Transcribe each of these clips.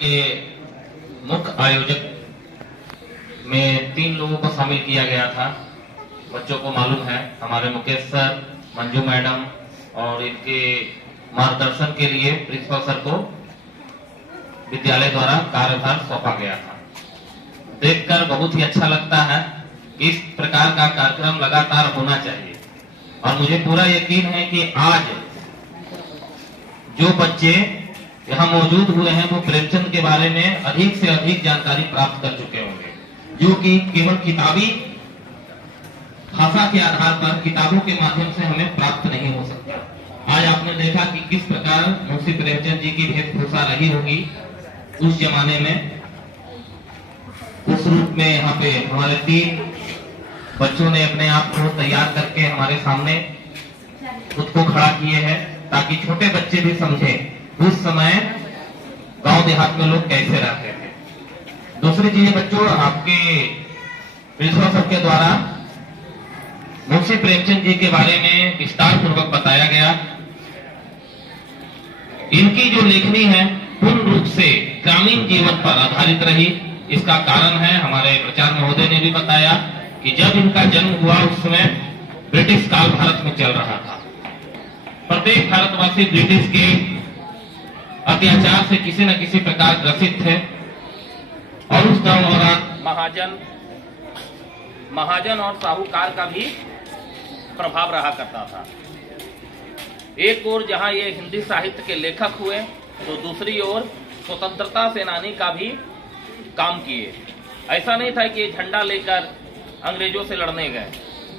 के मुख्य आयोजक में 3 लोगों को शामिल किया गया था। बच्चों को मालूम है, हमारे मुकेश सर, मंजू मैडम और इनके मार्गदर्शन के लिए प्रिंसिपल सर को विद्यालय द्वारा कार्यभार सौंपा गया था। देखकर बहुत ही अच्छा लगता है। इस प्रकार का कार्यक्रम लगातार होना चाहिए और मुझे पूरा यकीन है कि आज जो बच्चे यहाँ मौजूद हुए हैं वो प्रेमचंद के बारे में अधिक से अधिक जानकारी प्राप्त कर चुके होंगे, जो कि केवल किताबी भाषा के आधार पर किताबों के माध्यम से हमें प्राप्त नहीं हो सकता। आज आपने देखा कि किस प्रकार मुंशी प्रेमचंद जी की वेशभूषा रही होगी उस जमाने में। उस रूप में यहाँ पे हमारे 3 बच्चों ने अपने आप को तैयार करके हमारे सामने खुद को खड़ा किए हैं, ताकि छोटे बच्चे भी समझें उस समय गांव देहात में लोग कैसे रहते थे। दूसरी चीज बच्चों, आपके प्रिंसिपल सर के द्वारा मुंशी प्रेमचंद जी के बारे में विस्तार पूर्वक बताया गया। इनकी जो लेखनी है पूर्ण रूप से ग्रामीण जीवन पर आधारित रही। इसका कारण है, हमारे प्राचार्य महोदय ने भी बताया कि जब इनका जन्म हुआ उस समय ब्रिटिश काल भारत में चल रहा था। प्रत्येक भारतवासी ब्रिटिश के अत्याचार से किसी न किसी प्रकार ग्रसित थे और उस दौरान महाजन और साहूकार का भी प्रभाव रहा करता था। एक ओर जहां ये हिंदी साहित्य के लेखक हुए तो दूसरी ओर स्वतंत्रता सेनानी का भी काम किए। ऐसा नहीं था कि ये झंडा लेकर अंग्रेजों से लड़ने गए,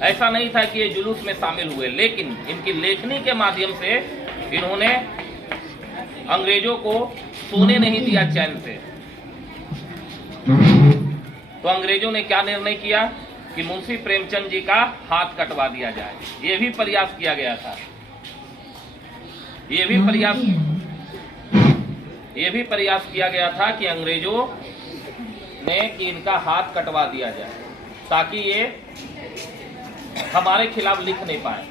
ऐसा नहीं था कि ये जुलूस में शामिल हुए, लेकिन इनकी लेखनी के माध्यम से इन्होंने अंग्रेजों को सोने नहीं दिया चैन से। तो अंग्रेजों ने क्या निर्णय किया कि मुंशी प्रेमचंद जी का हाथ कटवा दिया जाए। ये भी प्रयास किया गया था, ये भी प्रयास किया गया था कि अंग्रेजों ने कि इनका हाथ कटवा दिया जाए ताकि ये हमारे खिलाफ लिख नहीं पाए।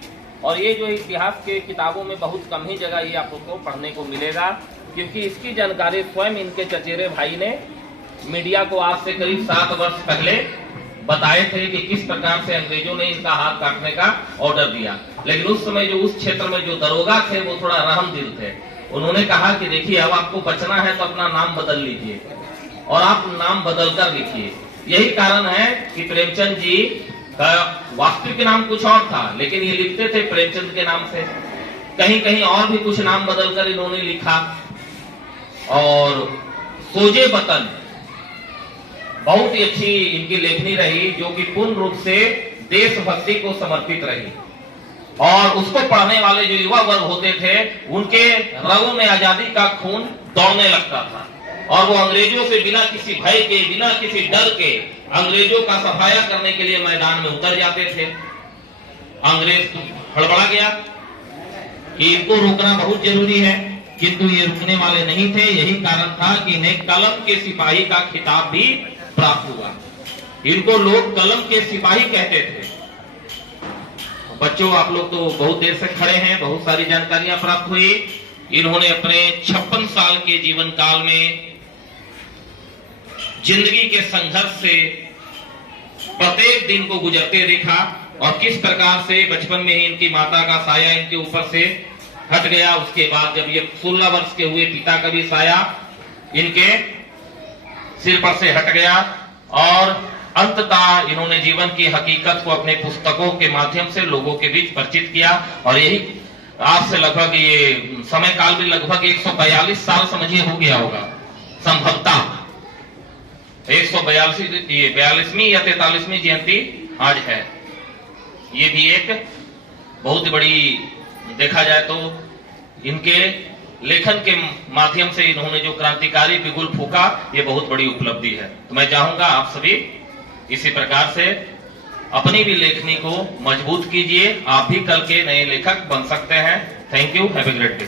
और ये जो इतिहास के किताबों में बहुत कम ही जगह ये आपको पढ़ने को मिलेगा, क्योंकि इसकी जानकारी स्वयं इनके चचेरे भाई ने मीडिया को आज से करीब 7 वर्ष पहले बताए थे कि किस प्रकार से अंग्रेजों ने इनका हाथ काटने का ऑर्डर दिया। लेकिन उस समय जो उस क्षेत्र में जो दरोगा थे वो थोड़ा रहम दिल थे। उन्होंने कहा कि देखिए, अब आपको बचना है तो अपना नाम बदल लीजिए और आप नाम बदल कर लिखिए। यही कारण है कि प्रेमचंद जी का वास्तविक नाम कुछ और था, लेकिन ये लिखते थे प्रेमचंद के नाम से। कहीं कहीं और भी कुछ नाम बदलकर इन्होंने लिखा। और सोजे वतन बहुत ही अच्छी इनकी लेखनी रही, जो कि पूर्ण रूप से देशभक्ति को समर्पित रही। और उसको पढ़ने वाले जो युवा वर्ग होते थे उनके रगों में आजादी का खून दौड़ने लगता था और वो अंग्रेजों से बिना किसी भय के, बिना किसी डर के अंग्रेजों का सफाया करने के लिए मैदान में उतर जाते थे। अंग्रेज हड़बड़ा गया कि इनको रोकना बहुत जरूरी है, किंतु ये रुकने वाले नहीं थे। यही कारण था कि इन्हें कलम के सिपाही का खिताब भी प्राप्त हुआ। इनको लोग कलम के सिपाही कहते थे। बच्चों, आप लोग तो बहुत देर से खड़े हैं, बहुत सारी जानकारियां प्राप्त हुई। इन्होंने अपने 56 साल के जीवन काल में जिंदगी के संघर्ष से प्रत्येक दिन को गुजरते देखा और किस प्रकार से बचपन में ही इनकी माता का साया इनके ऊपर से हट गया। उसके बाद जब ये 16 वर्ष के हुए, पिता का भी साया इनके सिर पर से हट गया और अंततः इन्होंने जीवन की हकीकत को अपने पुस्तकों के माध्यम से लोगों के बीच परिचित किया। और यही आज से लगभग ये समय काल भी लगभग 142 साल समझिए हो गया होगा, संभवतः 142वीं या 43वीं जयंती आज है। ये भी एक बहुत बड़ी, देखा जाए तो इनके लेखन के माध्यम से इन्होंने जो क्रांतिकारी बिगुल फूका, ये बहुत बड़ी उपलब्धि है। तो मैं चाहूंगा आप सभी इसी प्रकार से अपनी भी लेखनी को मजबूत कीजिए। आप भी कल के नए लेखक बन सकते हैं। Thank you, have a great day.